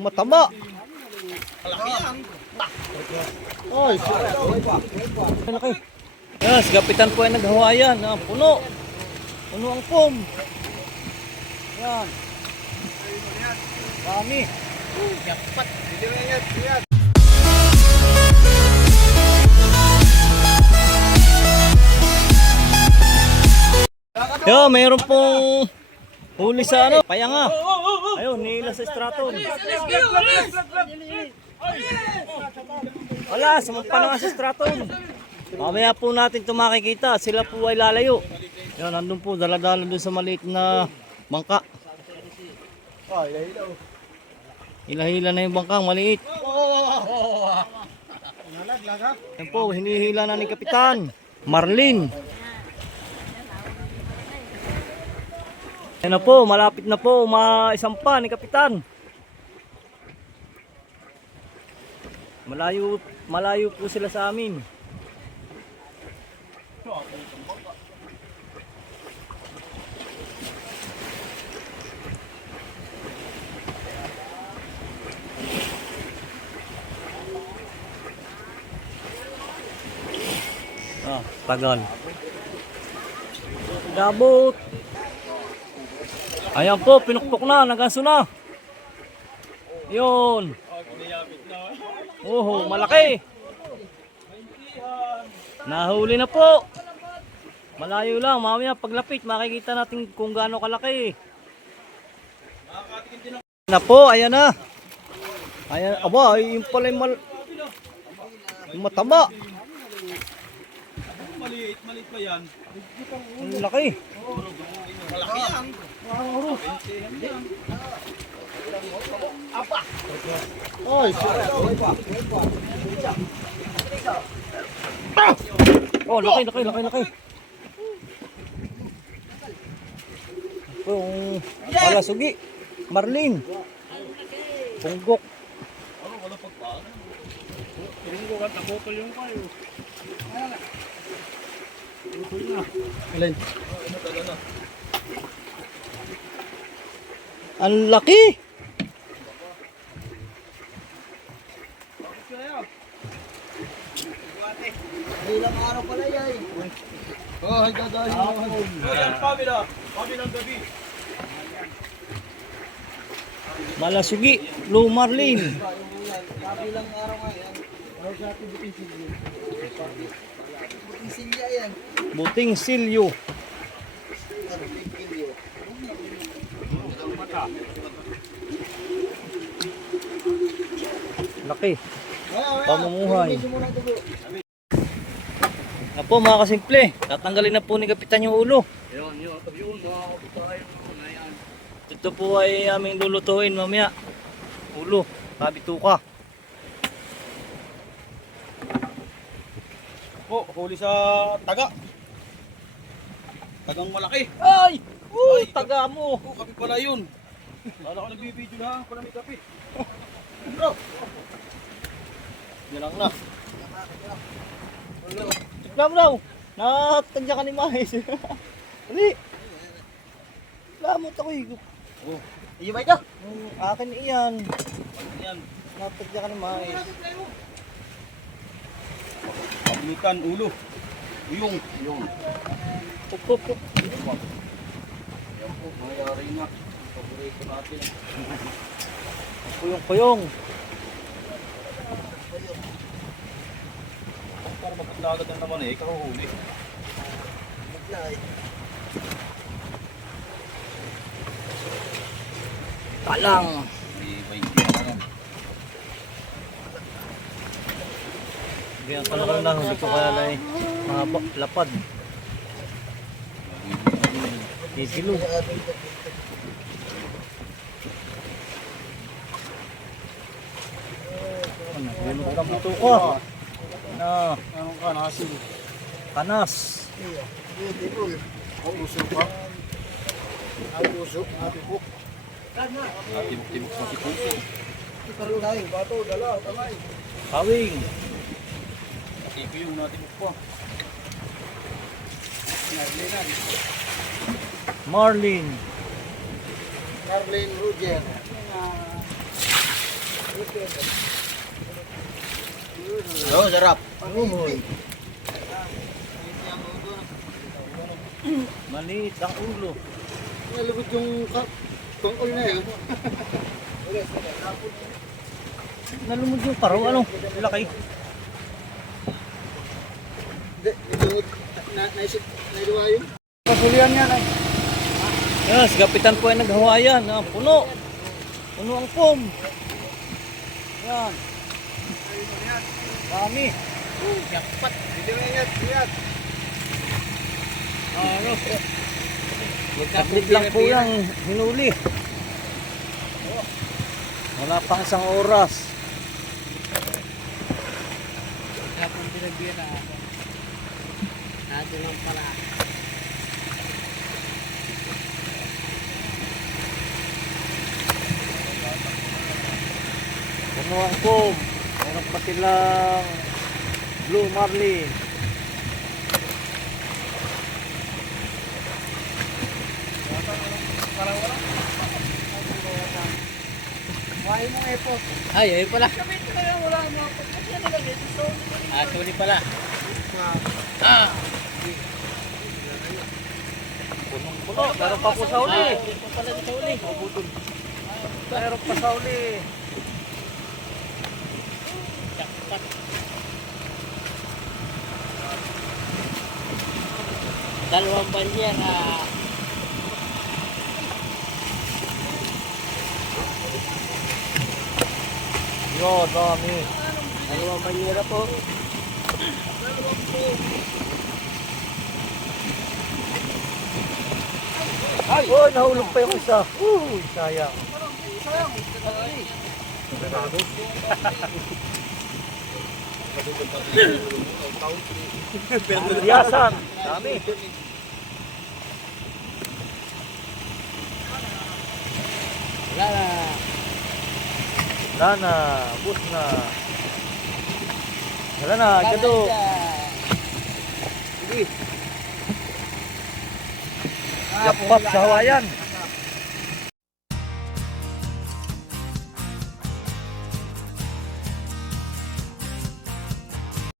Mataba. Oy, laki. Yes, kapitan po ay naghawayan. Puno. Puno ang pom. Yan. Dami. Yapat. Yo, mayroon pong huli sa ano, payanga. Ayun, nila sa straton. Wala, sumampa na nga sa straton. Mamaya po natin ito makikita. Sila po ay lalayo. Yan, nandun po, daladala dun sa maliit na bangka. Hila-hila na yung bangkang maliit. Yan po, hinihila na ni Kapitan Marlin. Yan na po, malapit na po maisampa ni Kapitan. Malayo po sila sa amin. Tagal. Gabot. Ayan po, pinukpok na, naganso na. Yun. Oh, malaki. Nahuli na po. Malayo lang, mamaya paglapit makikita natin kung gaano kalaki. Na po, ayan na. Ayan, aba, yung pala yung mataba. Maliit pa yan. Ang laki. Malaki yan. Apa? Oy. Oh, laki. Yung palasugi. Marlin. Punggok. Wala pagpaan. Punggok at nabotol yung kayo. Alin? Ang laki. Ilang araw pala yan. Oh, ay gagawin mo. Yan, Pabi ng gabi. Malasugi. Blue Marlin. Ilang araw nga yan. Araw sa ating buting silyo. Buting silya yan. Buting silyo. Buting silyo. Laki. Pamumuhay. Na po mga kasimple, tatanggalin na po ni Kapitan yung ulo. Yun, mga kapitahay na yan. Ito po ay aming lulutuin mamaya. Ulo, kabituka. Po, huli sa taga. Tagang malaki. Ay! Uy, taga mo! Oh, kapi pala yun. Wala ko nagbibideo na, pala may kapi. Bro! Yan lang na. Tignan mo daw. Nakatagya ka ni Mahis. Hindi. Lamot ako eh. Oh, Iyo ba ito? Akin iyan. yan. Nakatagya ka ni Mahis. Pablikan, ulo. Yung. Pup, pup, pup. Yan po, mayari na. Paborito natin. Puyong-puyong. Para magkagad na naman ikaw huli. Talang. May kaya na. Ganyan talaga lang. Hindi ko kaya lang mahaba, lapad. Kikilo. Ano? Ang buto ko. Na. Anong ka, nasil? Kanas. Ang usok pa. Ang usok, ati po. Tibok sa si puso. Ikaroon tayo. Bato, dala, tamay. Kawing. Ito yung natibok pa. Marlin. Carlin Roger. Oo, sarap. Maliit ang ulo. Nalubot yung tungkol na yun. Nalumod yung paro, ano? Laki. Hindi, ito, nailuwa yun. Pasulian yan ay. Yes, gapitan po ay naghawayan. Ah, puno. Puno ang foam. Yan. Dami. Jackpot. Hindi mo ingat, ingat. Ano? Saglit lang po yan. Hinuli. Wala pang isang oras. Kapag pinagbira, natin lang pala. Puno ang foam. Meron pa silang blue marlin. Kuhain mo epo. Ay, ayun pala. Kamit ko na lang, wala mo. Pagkakit na nilagay, so, Ah, suli pala. Ah! Punong-puno. Meron pa po sa uli. Meron pala sa uli. Meron pa sa uli. dalawang banyer Yo, dami. dalawang banyera po. Ay! Oh, nahulog pa yung isa. Sayang. Biyasan. Dami. Wala na. Wala na. Bus na. Wala na. Gado. Sige. Jackpot sa Hawayan.